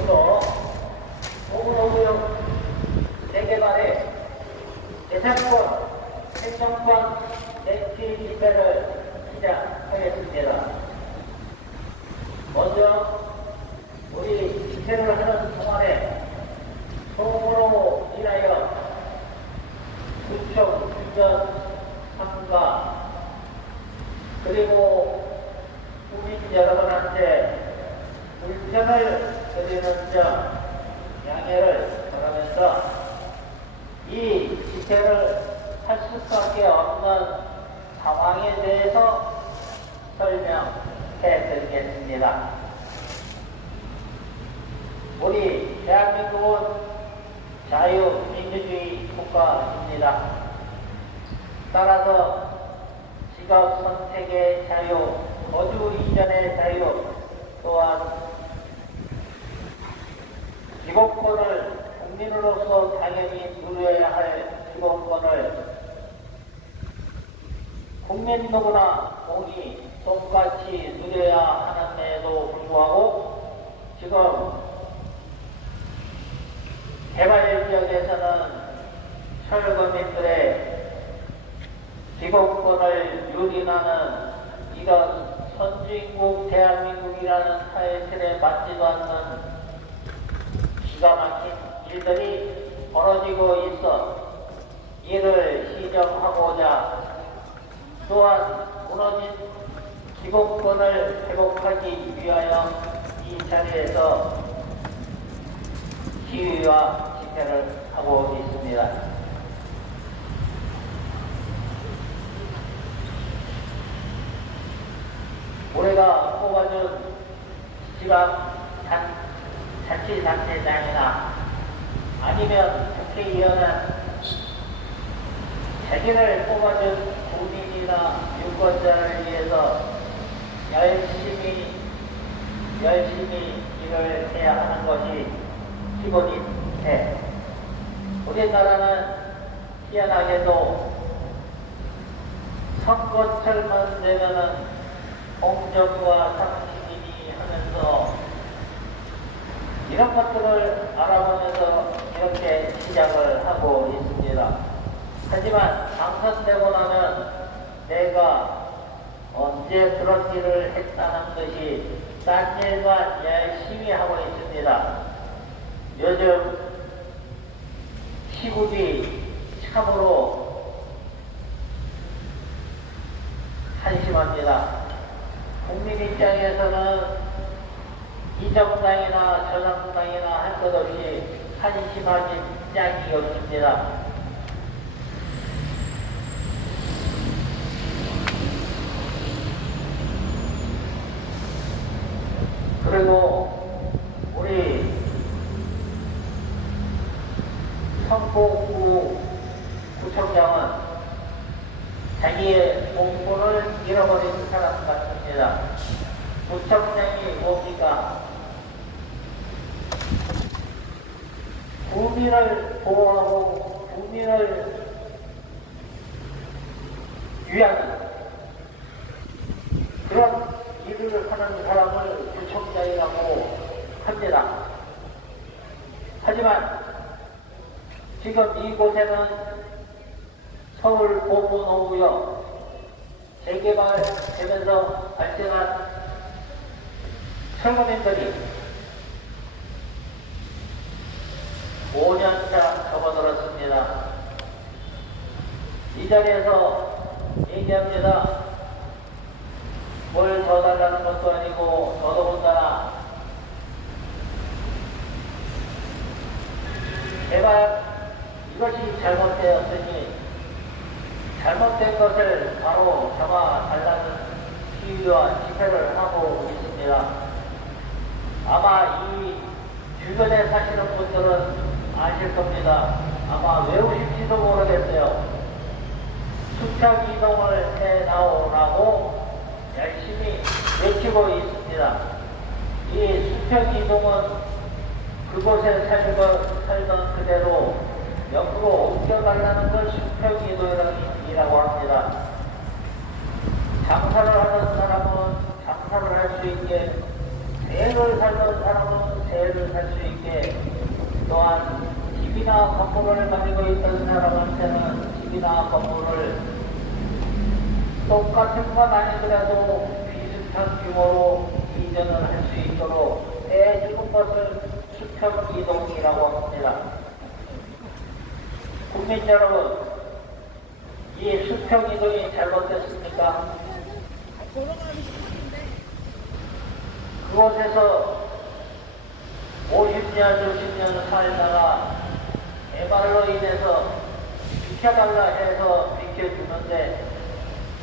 이로써 도구노구역 재개발에 재산권, 행정권 쟁취 집회를 시작하겠습니다. 먼저 우리 집회를 하는 동안에 소으로 인하여 구청 주전 참가 그리고 국민 여러분한테 불편을 드리는 점 양해를 바라면서 이 집회를 할 수밖에 없는 상황에 대해서 설명해 드리겠습니다. 우리 대한민국은 자유민주주의 국가입니다. 따라서 직업 선택의 자유, 거주 이전의 자유, 또한 기본권을 국민으로서 당연히 누려야 할 기본권을 국민 누구나 공이 똑같이 누려야 하는데도 불구하고 지금 개발 지역에서는 철거민들의 기본권을 유린하는 이런 선진국 대한민국이라는 타이틀에 맞지도 않는 기가 막힌 일들이 벌어지고 있어 이를 시정하고자 또한 무너진 기본권을 회복하기 위하여 이 자리에서 시위와 집회를 하고 있습니다. 우리가 뽑아준 지방 자치단체장이나 아니면 국회의원은 자기를 뽑아준 국민이나 유권자를 위해서 열심히 일을 해야 하는 것이 기본인데 우리나라는 희한하게도 선거철만 되면은 공정과 상식이니 하면서 이런 것들을 알아보면서 이렇게 시작을 하고 있습니다. 하지만 당선되고 나면 내가 언제 그런 일을 했다는 것이 딴 일만 열심히 하고 있습니다. 요즘 시국이 참으로 한심합니다. 국민 입장에서는 이 정당이나 저 정당이나 할 것 없이 한심하기 짝이 없습니다. 그리고 우리 성북구 구청장은 자기의 공포를 잃어버린 사람 같습니다. 구청장이 뭡니까? 국민을 보호하고 국민을 위하는 그런 일을 하는 사람을 구청장이라고 합니다. 하지만 지금 이곳에는 서울 보문호구역 재개발되면서 발생한 철거민들이 5년차 접어들었습니다. 이 자리에서 얘기합니다. 뭘 더 달라는 것도 아니고 더더군다나 제발 이것이 잘못되었으니 잘못된 것을 바로 잡아달라는 시위와 집회를 하고 있습니다. 아마 이 주변에 사시는 분들은 아실 겁니다. 아마 외우실지도 모르겠어요. 수평 이동을 해 나오라고 열심히 외치고 있습니다. 이 수평 이동은 그곳에 살던 그대로 옆으로 옮겨달라는 걸 수평 이동이라고 합니다. 장사를 하는 사람은 장사를 할 수 있게, 세를 살던 사람은 대회를 할 수 있게, 또한 집이나 건물을 가지고 있던 사람한테는 집이나 건물을 똑같은 건 아니더라도 비슷한 규모로 이전을 할 수 있도록 해주는 것을 수평 이동이라고 합니다. 국민 여러분, 이 수평 이동이 잘못됐습니까? 그곳에서 50년, 60년 살다가 개발로 인해서 비켜달라 해서 비켜주는데,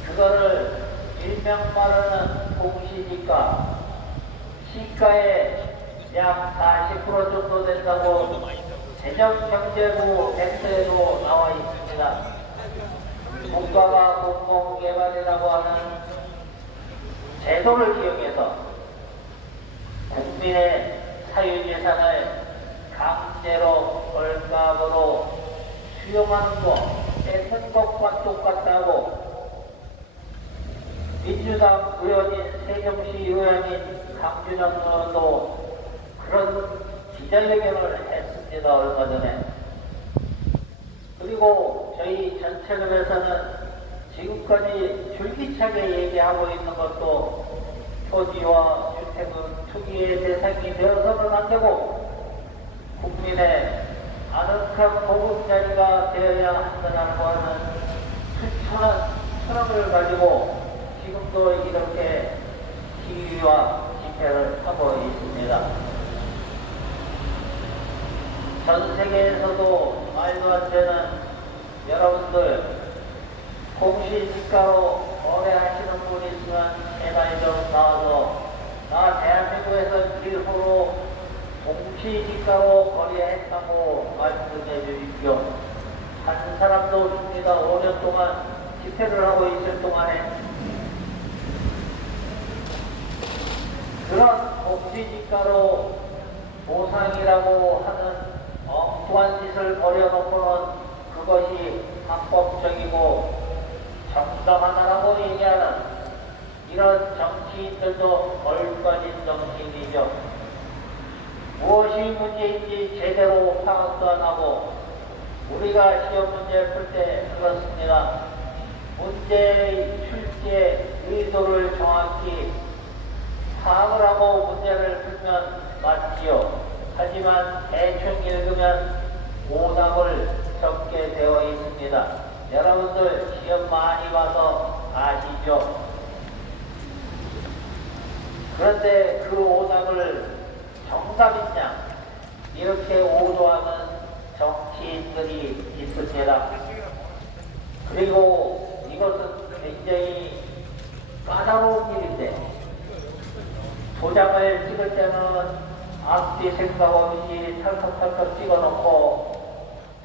그거를 일명 말하는 공시지가, 시가의 약 40% 정도 된다고 재정경제부 엑스에도 나와 있습니다. 국가가 공공개발이라고 하는 제도를 이용해서 국민의 사유재산을 강제로 월값으로 수용하는 것, 뺏는 것과 똑같다고 민주당 의원인 세종시 의원인 강준영 의원도 그런 기자회견을 했습니다. 얼마 전에. 그리고 저희 전체급에서는 지금까지 줄기차게 얘기하고 있는 것도 토지와 주택은 투기의 대상이 되어서는 안 되고 국민의 아늑한 보금자리가 되어야 한다고 하는 수천원, 철학을 가지고 지금도 이렇게 시위와 집회를 하고 있습니다. 전 세계에서도 말도 안 되는, 여러분들 공시지가로 거래하시는 분 있으면 제발 좀 나와서, 나 대한민국에서 일부러 공시지가로 거래했다고 말씀해 주십시오. 한 사람도 없습니다. 5년 동안 집회를 하고 있을 동안에 그런 공시지가로 보상이라고 하는 엉뚱한 짓을 벌여놓고는 그것이 합법적이고 정당하다라고 얘기하는 이런 정치인들도 얼빠진 정치인이죠. 무엇이 문제인지 제대로 파악도 안 하고, 우리가 시험 문제 풀 때 그렇습니다. 문제의 출제 의도를 정확히 파악을 하고 문제를 풀면 맞지요. 하지만 대충 읽으면 오답을 적게 되어 있습니다. 여러분들 시험 많이 봐서 아시죠? 그런데 그 오답을 정답이냐 이렇게 오도하는 정치인들이 있습니다. 그리고 이것은 굉장히 까다로운 일인데, 도장을 찍을 때는 앞뒤 생각 없이 털컥털컥 찍어놓고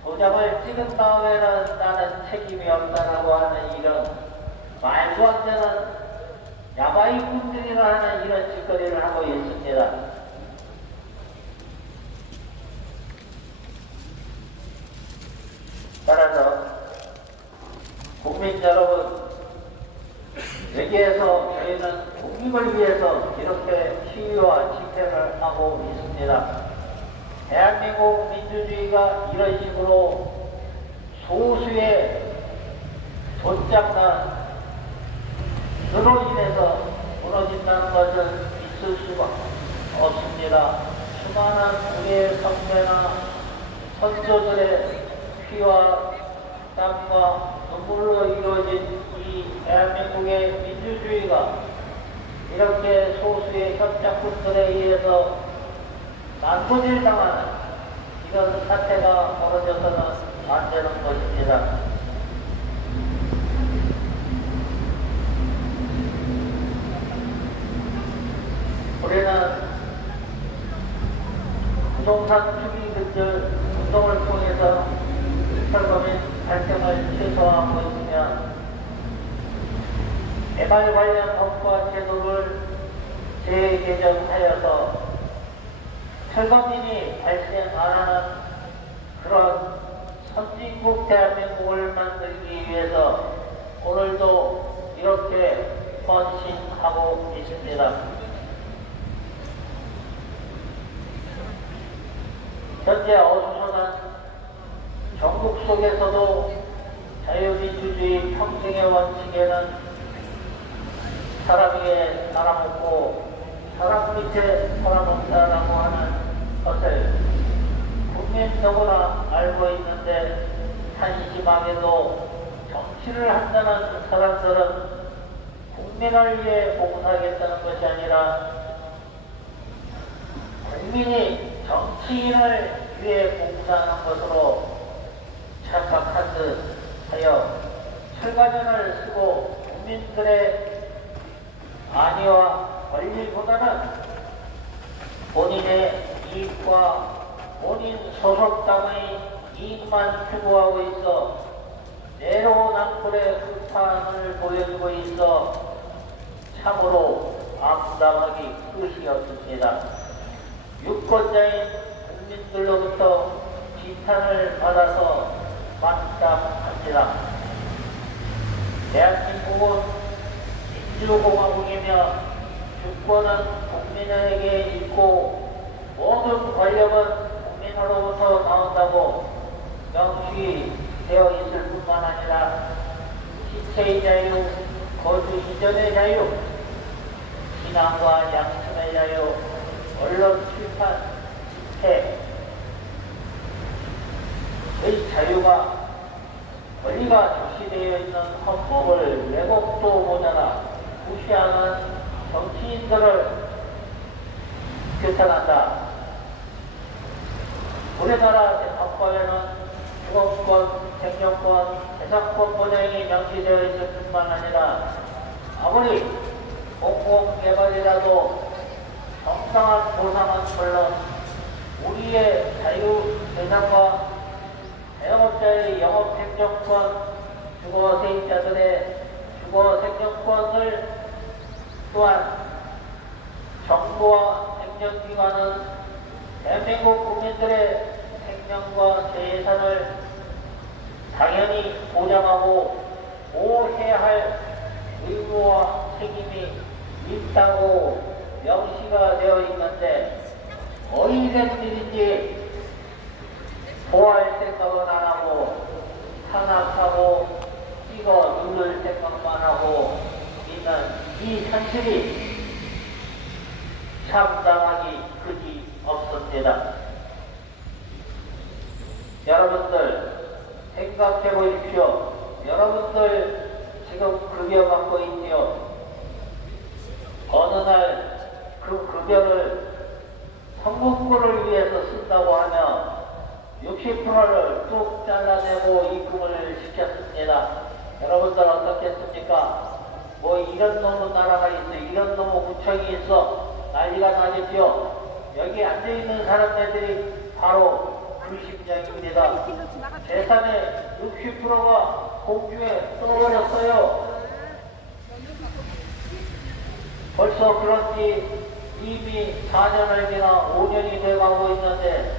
도장을 찍은 다음에는 나는 책임이 없다라고 하는 이런 말도 안 되는 야바이 분들이라 하는 이런 짓거리를 하고 있습니다. 따라서 국민 여러분, 여기에서 저희는 국민을 위해서 이렇게 시위와 집회를 하고 있습니다. 대한민국 민주주의가 이런 식으로 소수의 존장만 으로 인해서 무너진다는 것은 있을 수가 없습니다. 수많은 우리의 선배나 선조들의 피와 땀과 눈물로 이루어진 이 대한민국의 민주주의가 이렇게 소수의 협작꾼들에 의해서 난도질 당하는 이런 사태가 벌어져서는 안 되는 것입니다. 우리는 부동산 투기 근절 운동을 통해서 철거민 발생을 최소화하고 있으며, 개발 관련 법과 제도를 재개정하여서 철거민이 발생 안 하는 그런 선진국 대한민국을 만들기 위해서 오늘도 이렇게 헌신하고 있습니다. 현재 어수선한 전국 속에서도 자유민주주의 평등의 원칙에는 사람 위에 사람 없고 사람 밑에 사람 없다라고 하는 것을 국민 누구나 알고 있는데 한심하게도 정치를 한다는 사람들은 국민을 위해 봉사하겠다는 것이 아니라 국민이 정치인을 위해 봉사하는 것으로 착각한 듯 하여 철가면을 쓰고 국민들의 안위와 권리보다는 본인의 이익과 본인 소속당의 이익만 추구하고 있어 내로남불의 흑판을 보여주고 있어 참으로 암담하기 끝이 없습니다. 유권자인 국민들로부터 비판을 받아서 마땅합니다. 대한민국은 민주공화국이며 주권은 국민에게 있고 모든 권력은 국민으로부터 나온다고 명시되어 있을 뿐만 아니라 시체의 자유, 거주 이전의 자유, 신앙과 양심의 자유, 언론 출판, 집회의 자유가 권리가 조시되어 있는 헌법을 왜곡도 모자라 무시하는 정치인들을 규탄한다. 우리나라 헌법에는 주거권, 생존권, 재산권 보장이 명시되어 있을 뿐만 아니라 아무리 공공개발이라도 정당한 보상은 물론 우리의 자유, 재산과 자영업자의 영업생존권, 주거세입자들의 주거생존권을 또한 정부와 행정기관은 대한민국 국민들의 생명과 재산을 당연히 보장하고 보호해야 할 의무와 책임이 있다고 명시가 되어 있는데 어이된 일인지 보호할 생각은 안 하고 탄압하고 찍어 누를 생각만 하고 있는 이 현실이 참담하기 그지 없습니다. 여러분들 생각해 보십시오. 여러분들 지금 급여 받고 있지요. 어느 날 그 급여를 성문구를 위해서 쓴다고 하며 60%를 뚝 잘라내고 입금을 시켰습니다. 여러분들 어떻겠습니까? 뭐 이런 놈의 나라가 있어, 이런 놈의 구청이 있어 난리가 나겠죠. 여기 앉아있는 사람들이 바로 불심장입니다. 재산의 60%가 공중에 떠버렸어요. 벌써 그런 지 이미 4년을 지나 5년이 돼가고 있는데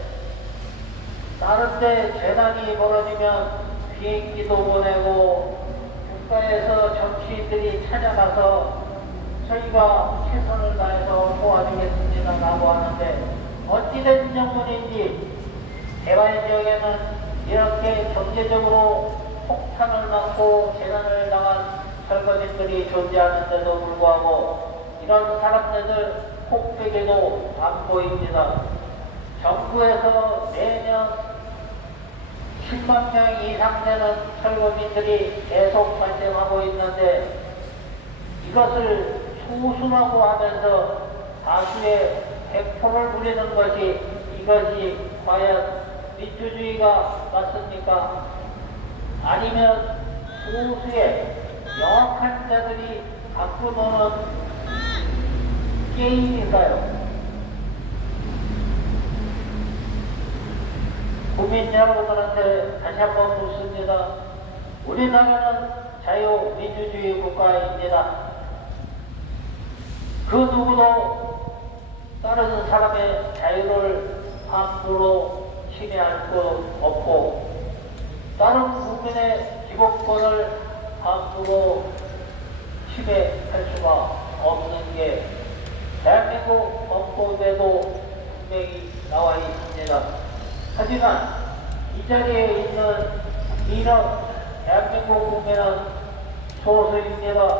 다른 데 재난이 벌어지면 비행기도 보내고 국가에서 정치인들이 찾아가서 저희가 최선을 다해서 도와주겠습니다 라고 하는데 어찌된 정문인지 개발 지역에는 이렇게 경제적으로 폭탄을 맞고 재난을 당한 설거지들이 존재하는데도 불구하고 이런 사람들 폭백에도 안 보입니다. 정부에서 매년 10만 명 이상 되는 철거민들이 계속 발생하고 있는데 이것을 소수라고 하면서 다수의 100%를 부리는 것이 이것이 과연 민주주의가 맞습니까? 아니면 소수의 영악한 자들이 갖고 노는 게임일까요? 국민 여러분들한테 다시 한번 묻습니다. 우리나라는 자유민주주의 국가입니다. 그 누구도 다른 사람의 자유를 함부로 침해할 수 없고 다른 국민의 기본권을 함부로 침해할 수가 없는 게 대한민국 헌법에도 분명히 나와 있습니다. 하지만 이 자리에 있는 이런 대한민국 국민은 소수입니다.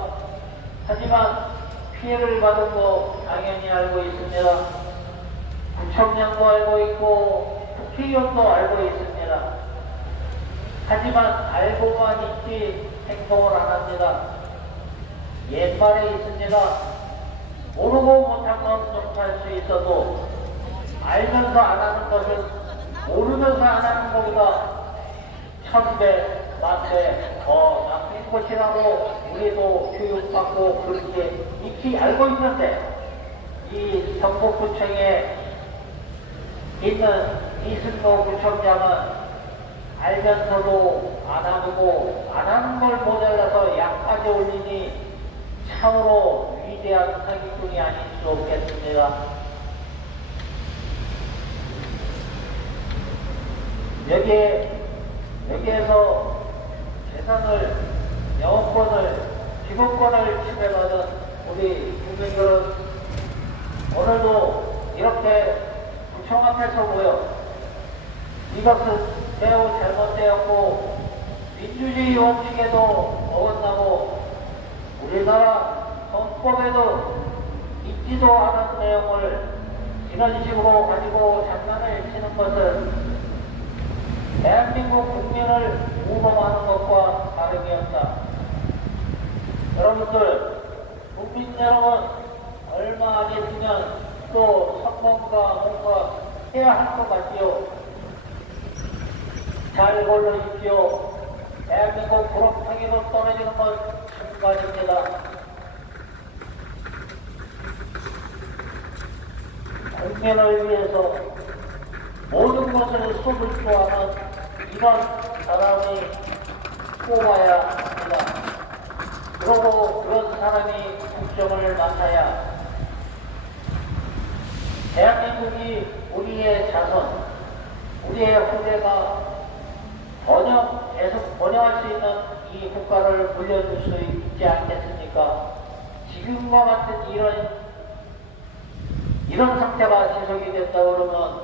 하지만 피해를 받은 거 당연히 알고 있습니다. 구청장도 알고 있고 국회의원도 알고 있습니다. 하지만 알고만 있지 행동을 안 합니다. 옛말에 있습니다. 모르고 못한 건 못할 수 있어도 알면서 안 하는 것은 모르면서 안 하는 것보다 천배, 만배 더 나쁜 것이라고 우리도 교육받고 그렇게 익히 알고 있는데 이 경북구청에 있는 이승노 구청장은 알면서도 안 하고 안 하는 걸 모자라서 약까지 올리니 참으로 위대한 사기꾼이 아닐 수 없겠습니다. 여기에서 재산을, 영업권을, 기본권을 침해받은 우리 국민들은 오늘도 이렇게 구청 앞에서 모여 이것은 매우 잘못되었고 민주주의 원칙에도 어긋나고 우리나라 헌법에도 있지도 않은 내용을 이런 식으로 가지고 장난을 치는 것은 대한민국 국민을 우롱하는 것과 다름이 없다. 여러분들, 국민 여러분, 얼마 안 있으면 또 선거가 뭔가 해야 할 것 같지요. 잘 고르십시오. 대한민국 구렁텅이로 떨어지는 건 순간입니다. 국민을 위해서 모든 것을 쏟을 줄 아는 이런 사람이 뽑아야 합니다. 그러고 그런 사람이 국정을 맡아야 대한민국이 우리의 자손, 우리의 후대가 계속 번영할 수 있는 이 국가를 물려줄 수 있지 않겠습니까? 지금과 같은 이런 상태가 지속이 됐다 그러면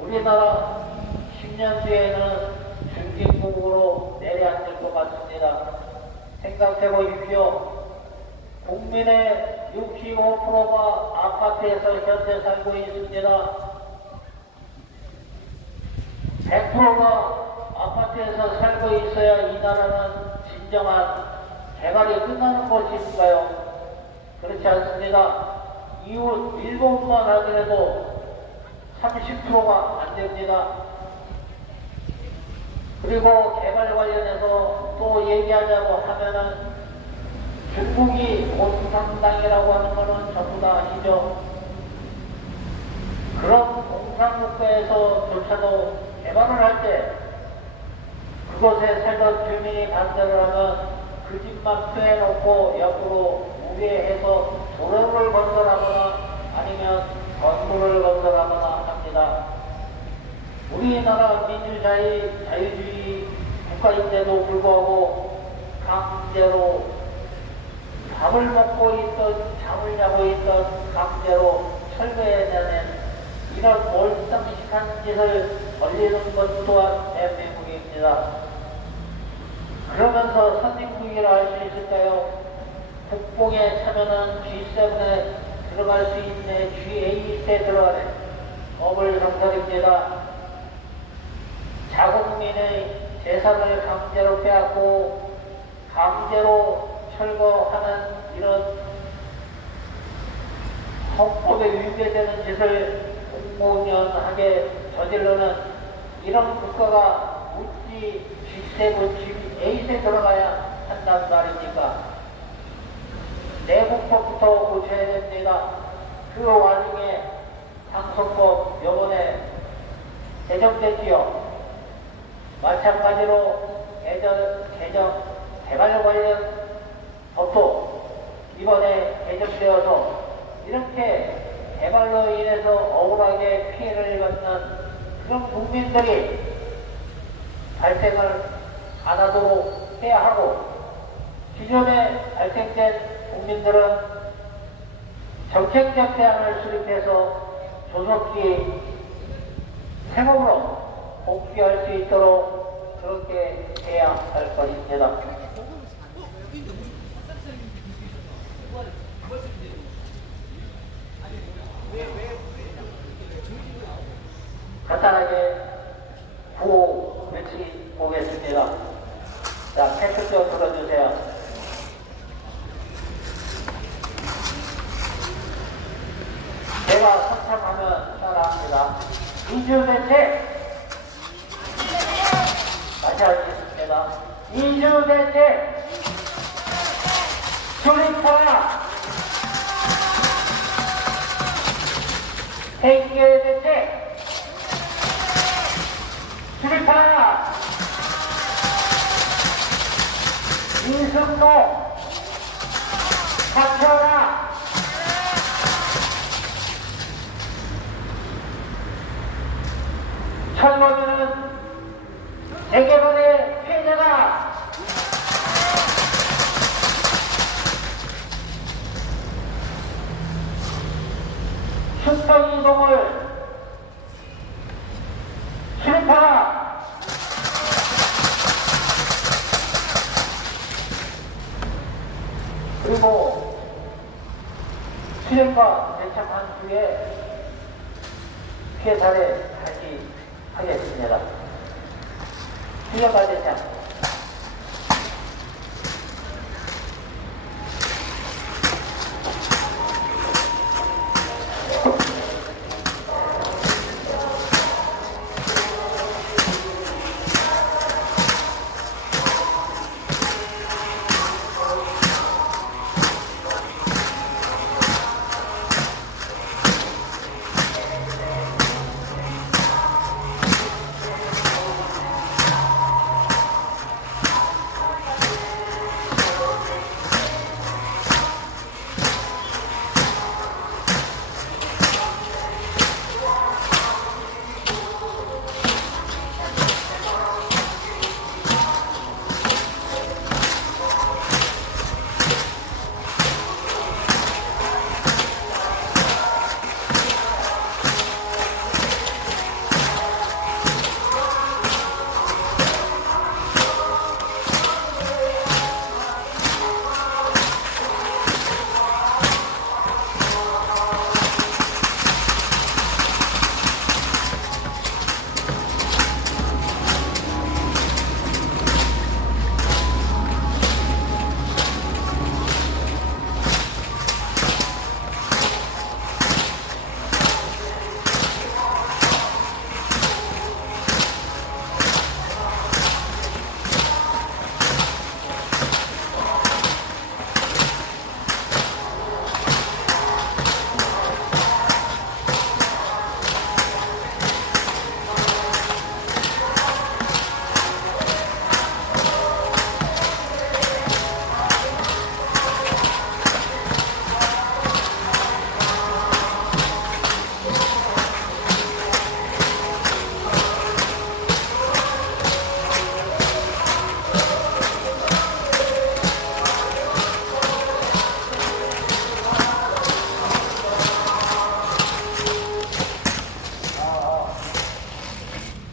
우리나라 10년 뒤에는 중진국으로 내려앉을 것 같습니다. 생각해 보십시오. 국민의 65%가 아파트에서 현재 살고 있습니다. 100%가 아파트에서 살고 있어야 이 나라는 진정한 개발이 끝나는 것인가요? 그렇지 않습니다. 이웃 일본만 하더라도 30%가 안 됩니다. 그리고 개발 관련해서 또 얘기하자고 하면은 중국이 공산당이라고 하는 거는 전부 다 아니죠. 그런 공산국가에서조차도 개발을 할 때 그곳에 살던 주민이 반대를 하면 그 집만 빼놓고 옆으로 우회해서 도로를 건설하거나 아니면 건물을 건설하거나 합니다. 우리나라 민주주의, 자유주의 국가인데도 불구하고 강제로 밥을 먹고 있던, 잠을 자고 있던 강제로 철거해내는 이런 몰상식한 짓을 벌리는 것 또한 대한민국입니다. 그러면서 선진국이라 할 수 있을까요? 국뽕에 차면은 G7에 들어갈 수 있네, G8에 들어가네. 업을 상설입니다. 자국민의 재산을 강제로 빼앗고 강제로 철거하는 이런 헌법에 위배되는 짓을 공공연하게 저지르는 이런 국가가 어찌 G7, G8에 들어가야 한단 말입니까? 내국법부터 고쳐야 됩니다. 그 와중에 상속법 요번에 개정됐지요. 마찬가지로 개발 관련 법도 이번에 개정되어서 이렇게 개발로 인해서 억울하게 피해를 받는 그런 국민들이 발생을 안 하도록 해야 하고, 기존에 발생된 국민들은 정책적 대안을 수립해서 조속히 생업으로 복귀할 수 있도록 그렇게 해야 할 것입니다. 간단하게 구호 외치 보겠습니다. 자, 팩트 좀 들어주세요. 제가 선창하면 따라합니다. 이주대책! 다시 하겠습니다. 이주대책! 조립하라! 해결대책! 조립하라! 인승로! 잡혀라! 철거주는 재개발의 피해자가 수평이동을 출입하라. 그리고 수행과 대참한 후에 피해 사례 하겠습니다. 수행과 대참.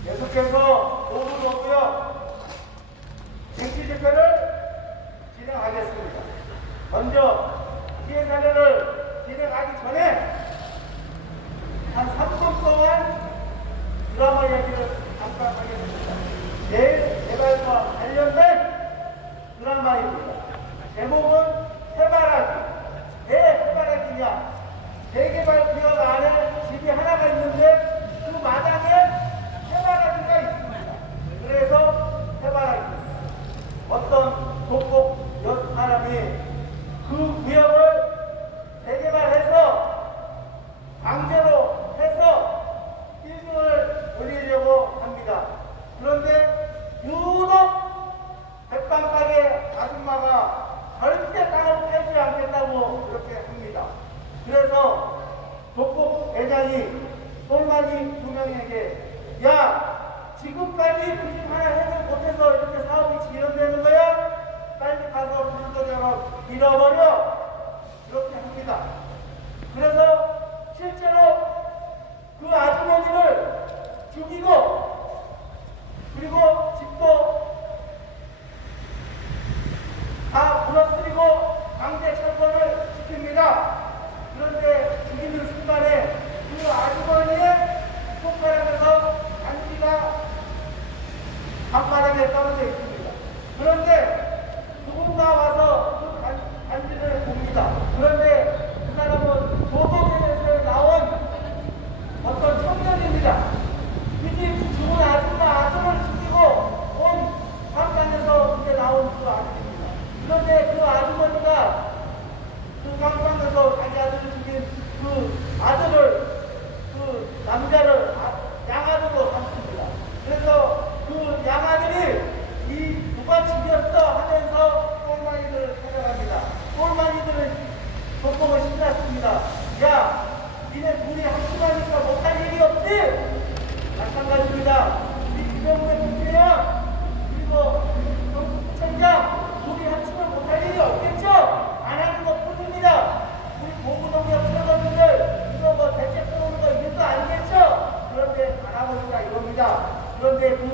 계속해서 5분 넘고요. 쟁취 집회를 진행하겠습니다. 먼저 피해 사례를 진행하기 전에 한 3분 동안 드라마 얘기를 잠깐 하겠습니다. 내일 개발과 관련된 드라마입니다. 제목은 해바라기. 왜 해바라기냐? 재개발 구역 안에 집이 하나가 있는데 그 마당에 해바라기가 있습니다. 그래서 해바라기. 어떤 독곡 여 사람이 그 구역을 재개발해서 강제로 해서 빌딩을 올리려고 합니다. 그런데 유독 백방가게 아줌마가 절대 땅을 팔지 않겠다고 그렇게 합니다. 그래서 독곡 회장이 똘마니 두 명에게 야, 지금까지 그 집 하나 해결 못해서 이렇게 사업이 지연되는 거야? 빨리 가서 불도저로 밀어버려! 이렇게 합니다. 그래서 실제로 그 아주머니를 죽이고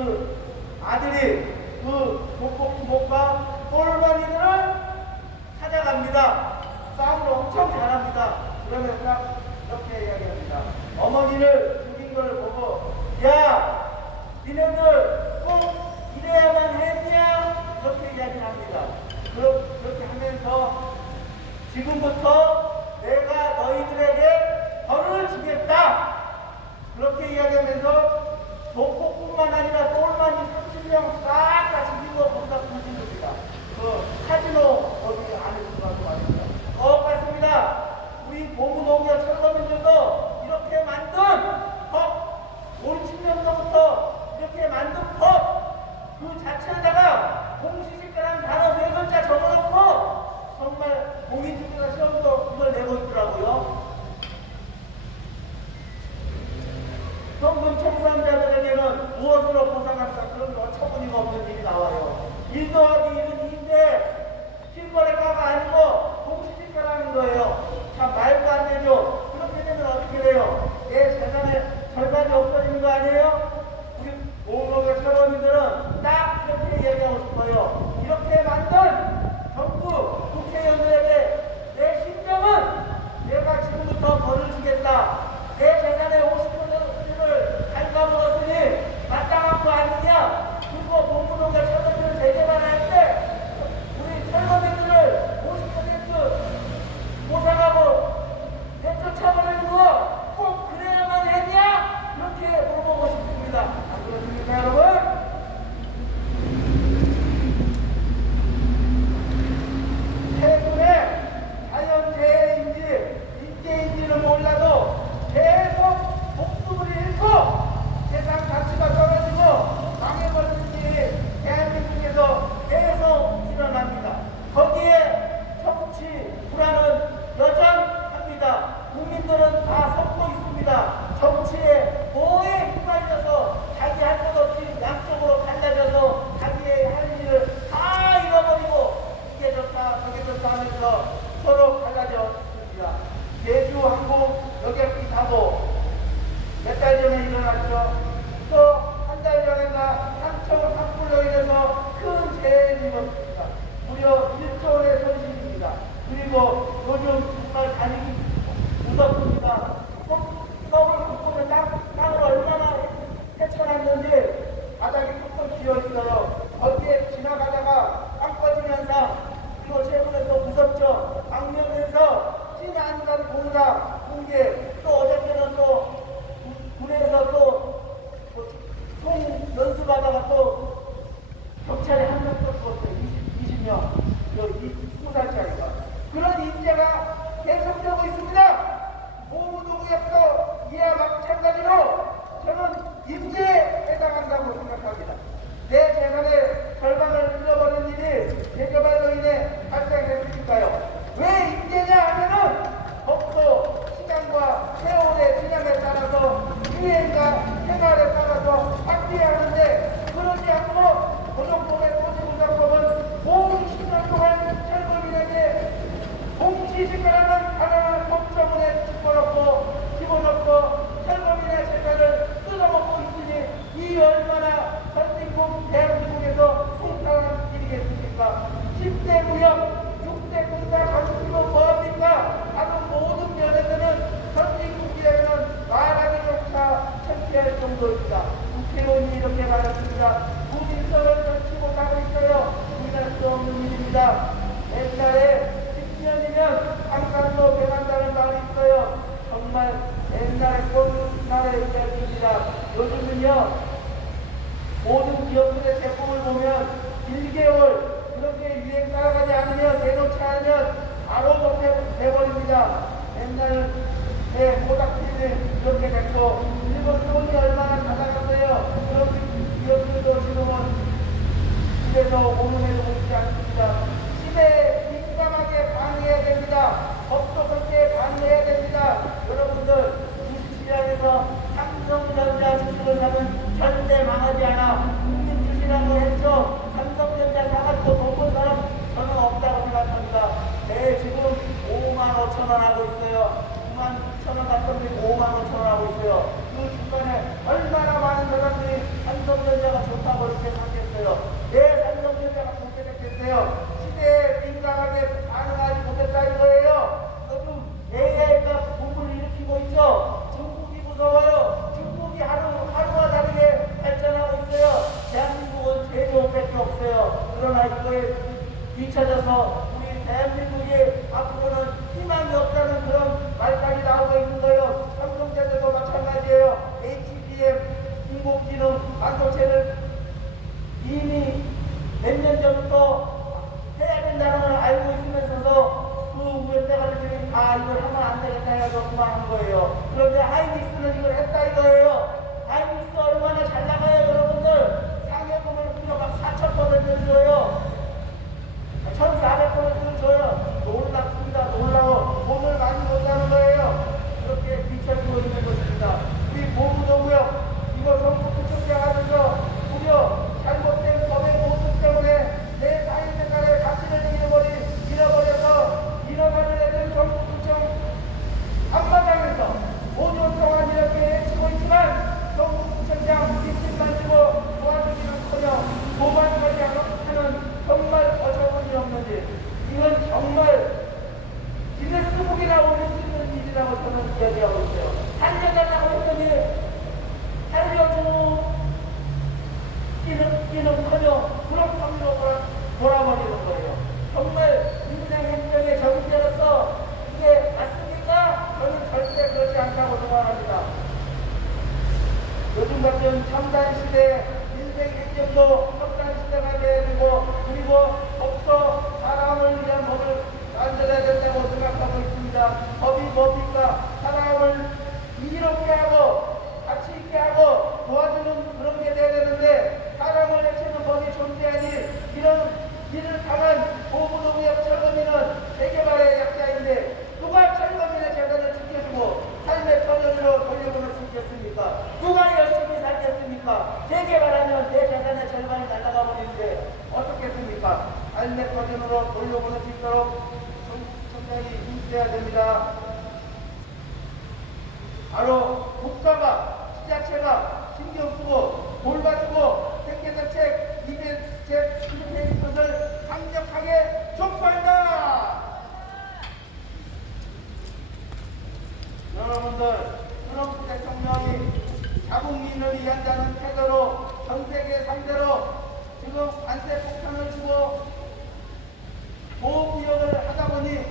그 아들이 그 조폭 부모과 똘마니들을 찾아갑니다. 싸움을 엄청 잘합니다. 그러면 딱 이렇게 이야기합니다. 어머니를 죽인 걸 보고 야 니네들 꼭 이래야만 했냐? 그렇게 이야기를 합니다. 그렇게 하면서 지금부터 내가 너희들에게 벌을 주겠다. 그렇게 이야기하면서 조폭뿐만 아니라 똘마니 30명 싹 다 죽인 거 거기다 부신 겁니다. 그 카지노 거기 안에 들어가서 말입니다. 똑같습니다. 우리 보무노기와 철거민들도 이렇게 만든 법, 50년 전부터 이렇게 만든 법, 그 자체에다가 공시지가라는 단어 4글자 적어놓고 정말 공인중개사 시험도 이걸 내고 있더라고요. 현금 청산자들에게는 무엇으로 보상할까? 그런 거 처분이가 없는 일이 나와요. 1 더하기 1은 2인데 실거래가가 아니고 공시지가라는 거예요. 참 말도 안 되죠. 그렇게 되면 어떻게 돼요? 내 재산의 절반이 없어지는 거 아니에요? 우리 오목의 철원이들은 딱 이렇게 얘기하고 싶어요. 이렇게 만든 정부 국회의원들에게 내 신명은 내가 지금부터 벌을 주겠다. 내 재산의 50%를 갉아먹었으니 마땅한 거 아니냐? 그리고 본부동의 철거민을 재개발할 때 우리 철거민들을 50% 보상하고 내쫓아버리는 거 꼭 그래야만 했냐? 그렇게 물어보고 싶습니다. 안 그렇습니까, 여러분? 최근에 자연재해인지 인재인지는 몰라도 계속 목숨을 잃고 세상 가치가 떨어지고 망해버리는 일이 대한민국에서 계속 일어납니다. 거기에 정치 불안은 여전합니다. 국민들은 다 섞고 있습니다. 정치에 뭐에 휘말려서 자기 할 것 없이 양쪽으로 갈라져서 자기의 할 일을 다 잃어버리고 이게 좋다 저게 좋다 하면서 서로 갈라져 있습니다. 제주 항공 여객기 사고 몇 달 전에 일어났죠. 또 한 달 전인가 삼척 산불로 인해서 큰 재해를 입었습니다. 무려 1조 원의 손실입니다. 그리고 요즘 정말 다니기 무섭습니다. 서울 북부는 땅을 얼마나 헤쳐놨는지 바닥이 뚝뚝 비어있어요. 거기에 지나가다가 땅 꺼지는 상, 그리고 최근에 또 무섭죠. 방면에서 신안산 공사 붕괴, 또 어저께는 또 군에서 또 총 연수하다가 또 경찰에 한 명 또 죽었어요. 20명. 20살짜리가. 그런 인재가 계속되고 있습니다. 보무동역도 이와 마찬가지로 저는 인재에 해당한다고 생각합니다. 내 재산의 절반을 잃어버린 일이 재개발로 인해 발생했으니까요. 왜 인재냐 하면은 법도 시간과 세월의 진행에 따라서 유행과 생활에 따라서 바뀌어야 하는데 그러지 않고 고정법의 토지보장법은 50년 동안 철거민에게 공시지가라는 단어를 법정문에 집어넣고 철거민의 재산을 뜯어먹고 있으니 이 얼마나 선진국 대한민국에서 통탄한 일이겠습니까? 10대 무역, 6대 군사 강수로 뭐합니까? 다른 모든 면에서는 선진국이라면 말하기조차 창피할 정도입니다. 국회의원이 이렇게 말했습니다. 국민성을 정치 못하고 있어요. 부인할 수 없는 일입니다. 옛날에 10년이면 강산도 변한다는 말이 있어요. 정말 옛날에 꽃나라의 이야기입니다. 요즘은요 모든 기업들의 제품을 보면 1개월 그렇게 유행 따라가지 않으면 내놓지 않으면 바로 못해버립니다. 옛날에 코닥티는 이렇게 됐고 일본 소니 얼마나 가다갔어요. 그런 기업들도 지금은 집에서 오는에도 오지 않습니다. 시대에 민감하게 반응해야 됩니다. 법도 그렇게 반응해야 됩니다. 여러분들 주식시장에서 삼성전자 주식을 사면 절대 망하지 않아. 국민 주식이라고 했죠. 삼성전자 사가지고 돈 번 사람 저는 없다고 생각합니다. 네, 지금 5만 5천 원 하고 있어요. 9만 2천 원 갔던 데 5만 5천 원 하고 있어요. 그 중간에 얼마나 많은 사람들이 삼성전자가 하면서 우리 대한민국이 앞으로는 희망이 없다는 그런 말까지 나오고 있는 거예요. 삼성전자도 마찬가지예요. HBM, 인공지능, 반도체를 이미 몇 년 전부터 해야 된다는 걸 알고 있으면서도 그 연대가들이 이걸 하면 안 되겠다 해서 그만한 거예요. 그런데 하이닉스는 이걸 했다 이거예요. 하이닉스 얼마나 잘 나가요, 여러분들? 상해금을 무려 막 4,000%를 줘요. 1,400%를 줘요. 놀랍습니다. 놀라워. 돈을 많이 못하는 거예요. 그렇게 비춰지고 있는 것입니다. 우리 보부도구역 이거 성북구청장하면서 무려 잘못된 법의 모습 때문에 내 사회생활의 가치를 잃어버려서 잃어가는 애들 성북구청 앞마당에서 5년 동안 이렇게 외치고 있지만 성북구청장 뒷짐만 지고 도와주기는커녕 도망까지 하는 정말 어처구니 없는 일. 이건 정말 기네스북이나 올릴 수 있는 일이라고 저는 이야기하고 있어요. 살려달라고 했더니 살려주기는커녕 그런 범위로 돌아버리는 거예요. 정말 민주당 행정의 적임자로서 이게 맞습니까? 저는 절대 그렇지 않다고 생각합니다. 요즘 같은 첨단 시대 민생 행정도 첨단 시대가 돼야 되고 그리고 법도 사람을 위한 법을 만들어야 된다고 생각하고 있습니다. 법이 뭡니까? 사람을 이롭게 하고 가치 있게 하고 도와주는 그런 게 돼야 되는데 사람을 해치는 법이 존재하니 이런 일을 당한 보부도구역 철거민은 세계발의 약자인데 누가 철거민의 재산을 지켜주고 삶의 터전으로 돌려보낼 수 있겠습니까? 누가 열심히 살겠습니까? 재개발하면 내 재산의 절반이 날아가 버리는데 어떻겠습니까? 삶의 터전으로 돌려보낼 수 있도록 청장이 힘써야 됩니다. 바로 국가가 지자체가 신경 쓰고 돌봐주고 생계대책, 이대책, 수립해 것을 강력하게 촉구한다. 여러분들, 트럼프 대통령이 자국민을 위한다는 태도로 전 세계 상대로 지금 관세 폭탄을 주고 보호구역을 하다 보니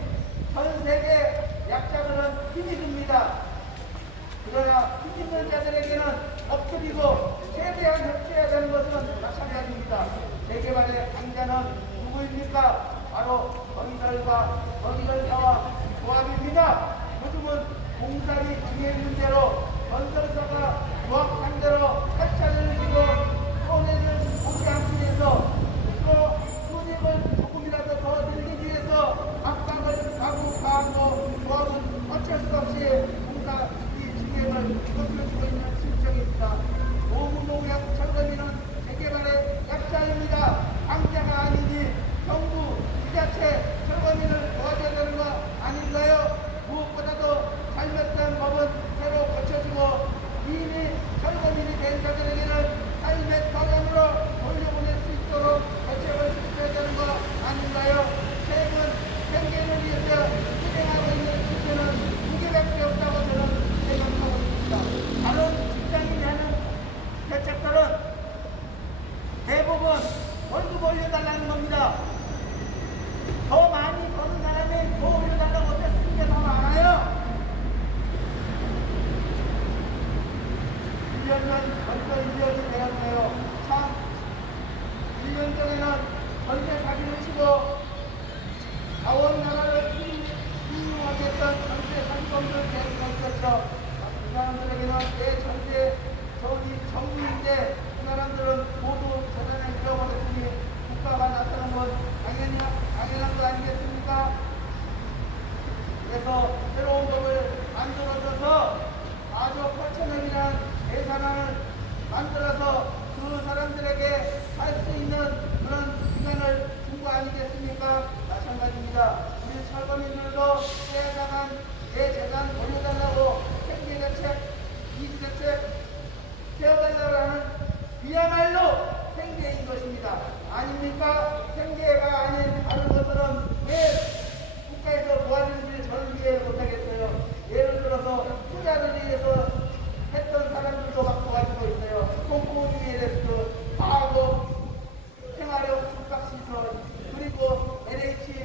전 세계 약자들은 힘이 듭니다. 그러나 힘 있는 자들에게는 엎드리고 최대한 협조해야 되는 것은 마찬가지입니다. 재개발의 강자는 누구입니까? 바로 건설사와 조합입니다. 요즘은 공사비 중의 문제로 건설사가 조합 상대로 사찰을 이고 손해를 보지 않기 위해서 또 수익을 조금이라도 더 늘리기 위해서 압박을 가하고 조합은 어쩔 수 없이 공사 진행을 거쳐주고 있는 실정입니다. 보부도구역 철거민은 재개발의 약자입니다. 강자가 아니니 정부, 지자체, 철거민을 도와줘야 되는 거 아닌가요? 무엇보다도 잘못된 법은 새로 고쳐주고 이미 철거민이 된 자들에게는 삶의 터전으로 돌려보낼 수 있도록 대책을 수립해야 되는 거 아닌가요? 최근 생계를 위해서 실행하고 있는 주제는 2개밖에 없다고 저는 생각하고 있습니다. 다른 직장인이 하는 대책들은 대부분 월급 올려달라는 겁니다. 더 많이 버는 사람이 더 올려달라고 했으는 게 더 많아요. 1년 전 벌써 1년이 되었네요. 참 1년 전에는 전세 사기를 치고 자원 나라를 흉흉하게 했던 전세 사기범들 계속 있었죠. 그 사람들에게는 내 전세 정리인데 그 사람들은 모두 재산을 잃어버렸으니 국가가 나서는 건 당연한 거 아니겠습니까? 그래서 새로운 법을 만들어줘서 아주 8,000원이라는 예산안을 만들어서 그 사람들에게 살 수 있는 그런 기간을 준 거 아니겠습니까? 마찬가지입니다. 우리 철거민들도 빼앗아간 내 재산 돌려달라고 생계대책, 이주대책 세워달라고 하는 그야말로 생계인 것입니다. 아닙니까? 생계가 아닌 다른 것들은 왜 국가에서 도와주는지 저는 이해를 못하겠어요. 예를 들어서 투자를 위해서 했던 사람들도 막 도와주고 있어요. 송코유니레스, 과학업, 생활형 숙박시설, 그리고 LH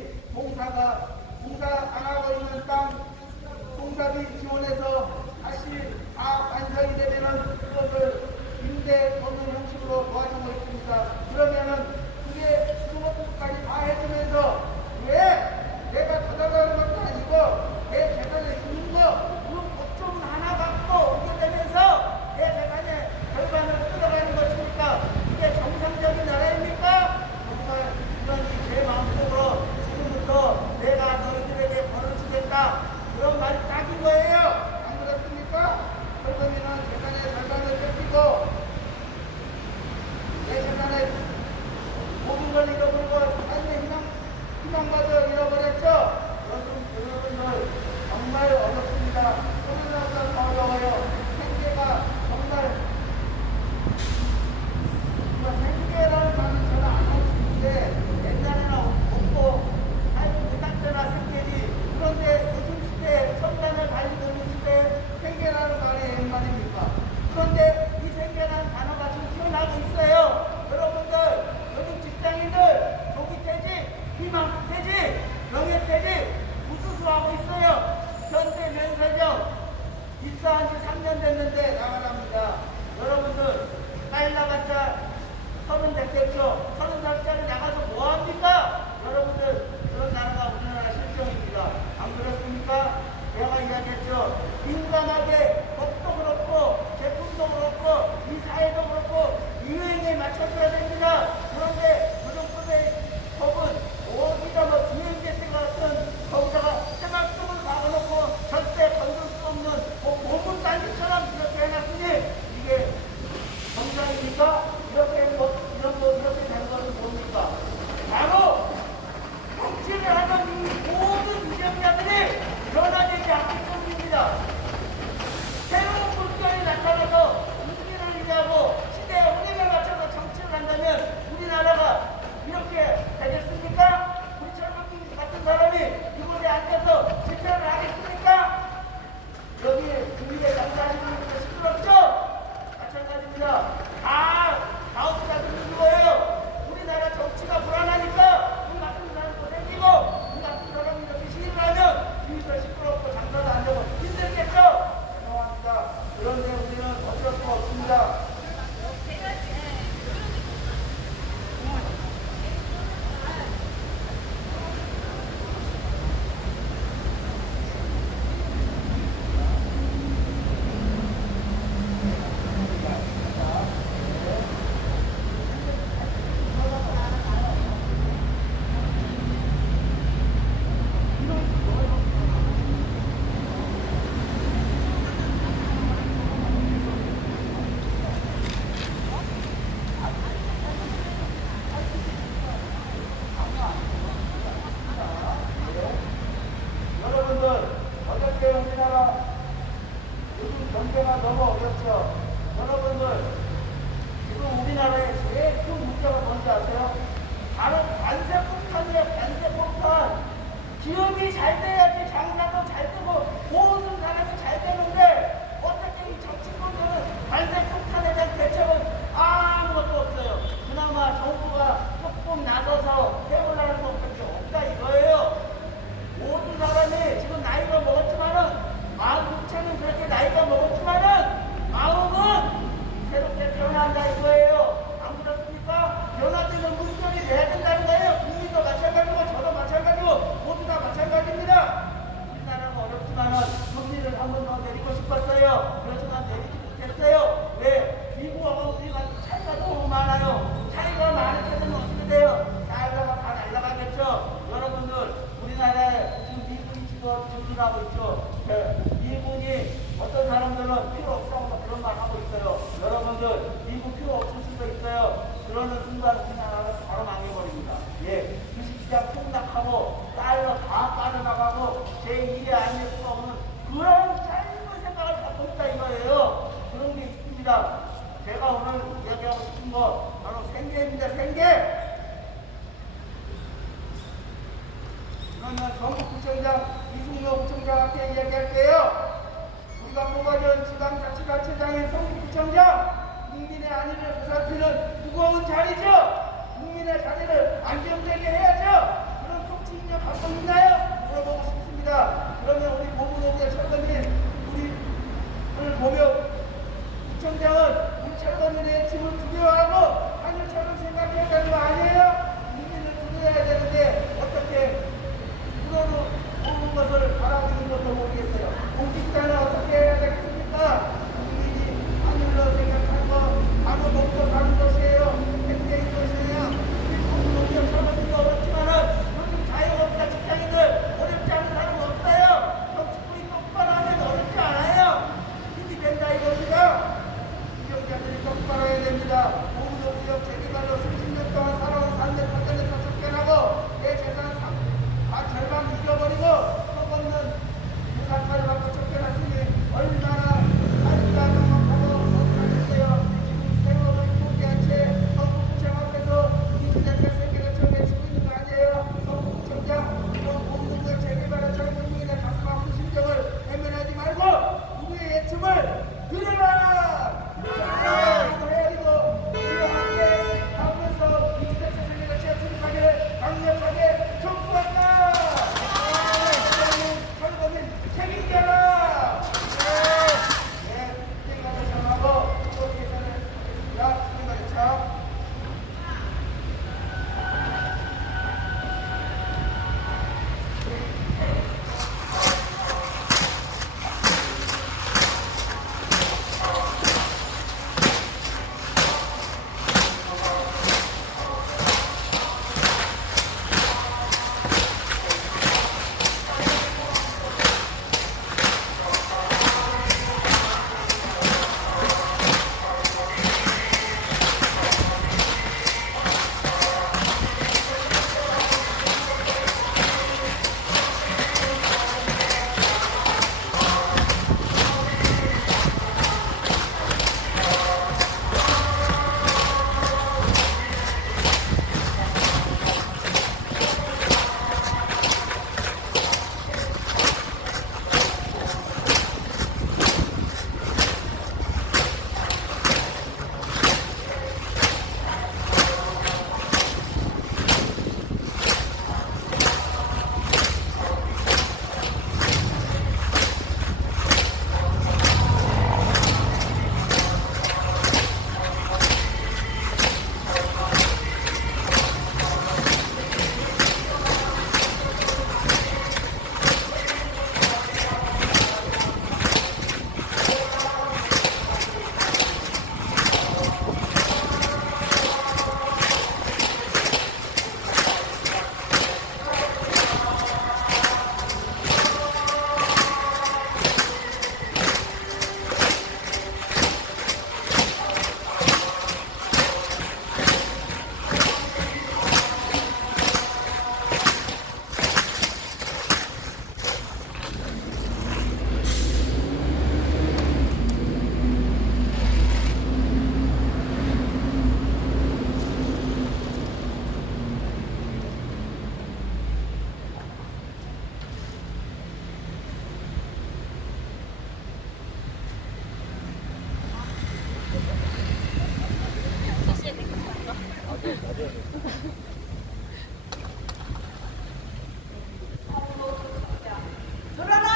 이럴 수 없습니다. 여러분들, 어저께 우리나라 요즘 경제가 너무 어렵죠. 여러분들, 지금 우리나라의 제일 큰 문제가 뭔지 아세요? 바로 관세폭탄이에요. 관세폭탄. 기업이 잘 돼야지 장사도 잘 되고 모든 사람이 잘 되는데 어떻게 이 정치권들은 관세폭탄에 대한 대책은 아무것도 없어요. 그나마 정부가 조금 나서서 해보려는 것밖에 없다 이거예요. 모든 사람이 지금 나이가 먹었지만은 마음 자체는 그렇게 나이가 먹었지만은 마음은 새롭게 변화한다 이거예요. 안 그렇습니까? 변화되는 문제이 돼야 된다는 거예요. 국민도 마찬가지고 저도 마찬가지고 모두 다 마찬가지입니다. 우리나라가 어렵지만은 금리를 한 번 더 내리고 싶었어요. 그렇지만 내리지 못했어요. 왜? 미국하고 우리가 차이가 너무 많아요. 차이가 많을 때는 어떻게 돼요? 달러가 다 날라가겠죠. 여러분들 우리나라에 지금 미군이 지도하고 있죠. 미군이 어떤 사람들은 필요 없다고 그런 말 하고 있어요. 여러분들 미국 필요 없을 수도 있어요. 그러는 순간 우리나라는 바로 망해버립니다. 예, 주식시장 폭락하고 달러 다 빠져나가고 제2의 안일 수가 없는 그런 짧은 생각을 갖고 있다 이거예요. 그런 게 있습니다. 제가 오늘 이야기하고 싶은 거 바로 생계입니다. 생계. 그러면 전북구청장 이승효 구청장한테 이야기할게요. 우리가 뽑아준 지방자치단체장인 성북구청장 국민의 안위를 보살피는 무거운 자리죠. 국민의 자리를 안정되게 해야죠. 그런 통치인력 갖고 있나요? 물어보고 싶습니다. 그러면 우리 보부노부의 철거민 우리를 보며 구청장은 우리 철거민의 짐을 두려워하고 하늘처럼 생각해야 되는 거 아니에요? 국민을 두려워해야 되는데 어떻게 우러러 오는 것을 바라고 있는 것도 모르겠어요. 공직자는 어떻게 해야 되겠습니까? 국민이 하늘로 생각한 거 바로 먹고 가는 것이에요. 행정인 것이에요. 우리 공무원들 철거민이 어렵지만은 요즘 자영업자 직장인들 들어라!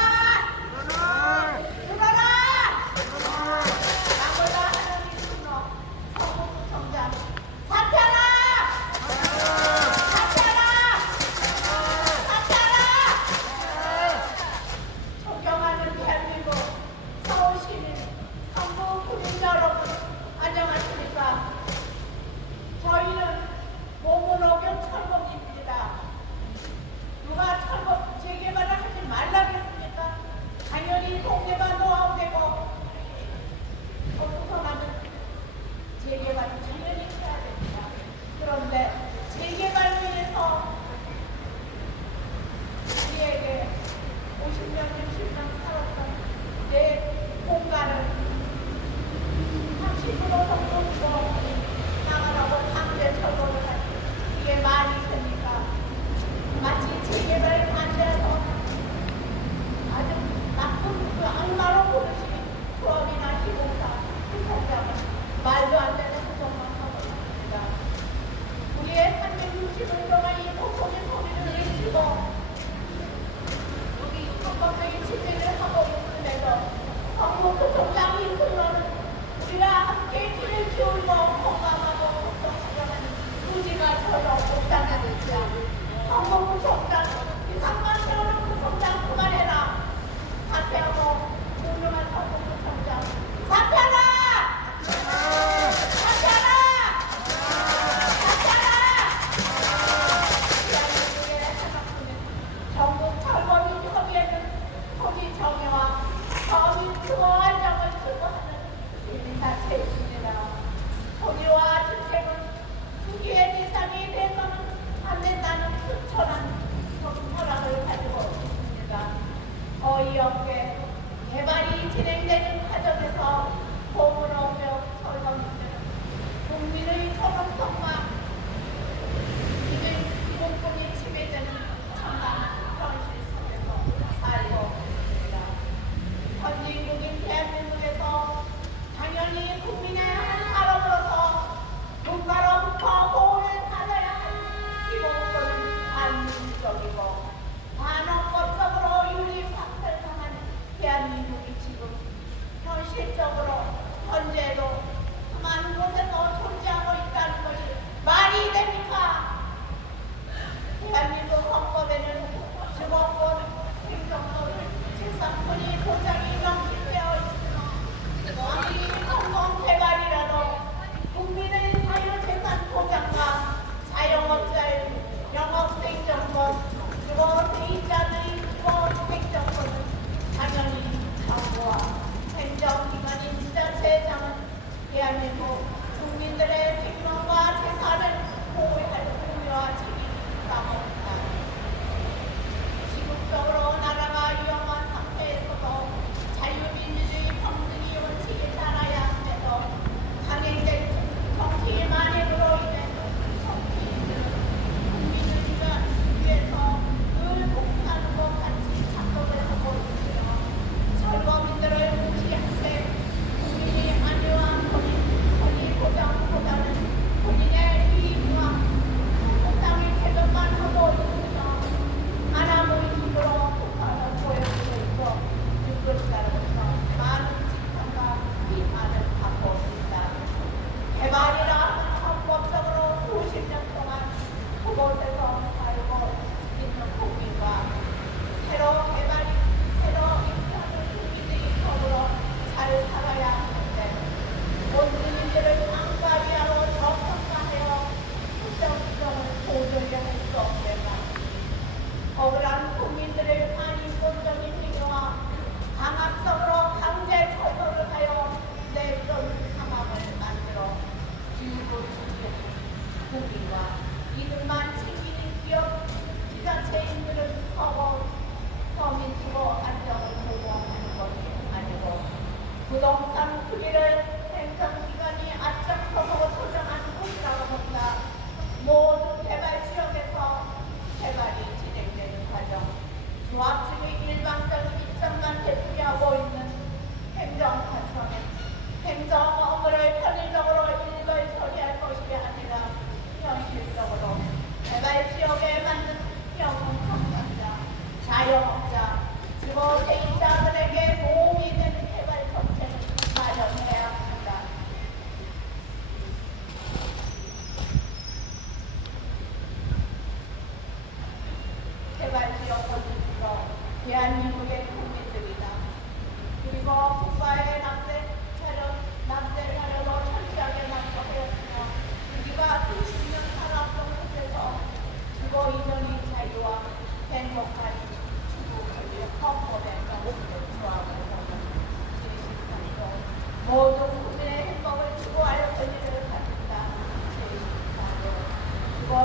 들어라! 나보다 하나님 분노 성북구청장 사퇴하라! 사퇴하라! 사퇴하라! 존경하는 대한민국 서울시민 성북구민 여러분 안녕하십니까? 저희는 모문오경 철거입니다. 누가 철거 재개발을 하지 말라겠습니까? 당연히 동네가 노후되고 어수선하면 재개발을 당연히 해야 됩니다. 그런데 재개발 위해서 우리에게 50년, 60년 살았던 내 공간을 30% 정도 주고 나가라고 강제 철거를 하니 이게 말이 됩니까? 마치 재개발 반대해서 아주 나쁜 그 악마로 보듯이 수업이나 시공사 시청장은 말도 안 되는 행동만 하고 있습니다. 우리의 360일 동안 이 폭풍의 소리를 외치고 우리 헌법적인 집회를 하고 있음에도 성북구청장 이승로는 우리가 함께 길을 키우고 건강하고 걱정하는 의지가 전혀 없다는 뜻이야. 성북구청장 이상만 세우는 구청장 그만해라. 사퇴하고 훌륭한 성북구청장 사퇴하라! 사퇴하라! 사퇴하라! 대한민국의 하나뿐인 전국 철거민 협의회는 토지 정의와 서민 수호활정을 추구하는 시민단체입니다. 토지와 주택은 투기의 대상이 돼서는 안 된다는 순천한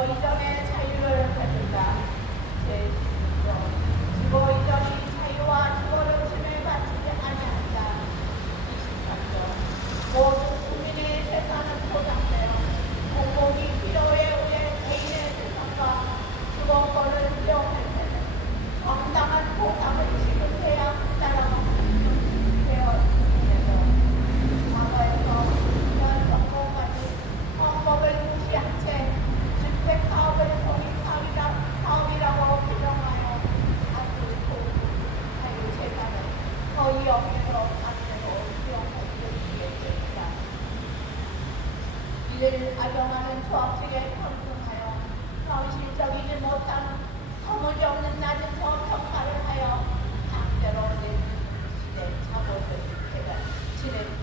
주거 이전의 자유를 가진다. 제16조 주거 이전의 자유와 주거를 침해받지 아니한다. 23조 모든 국민의 재산은 보장되어 공공이 필요에 의해 개인의 재산과 주거권을 수용할 때는 정당한 보상을 지급해야 한다라고 되어 있음에도 과거에서 현 정부까지 헌법을 무시한 채 주택사업을 공익사업이라고 규정하여 다수 자유재산을 거의 없는 맘대로 수용할 수 있게 됩니다. 이를 악용하는 조합 측에 편승하여 현실적이지 못한 터무니없는 낮은 저평가를 하여 강제로 내는 시대 자본주의 체제가 진행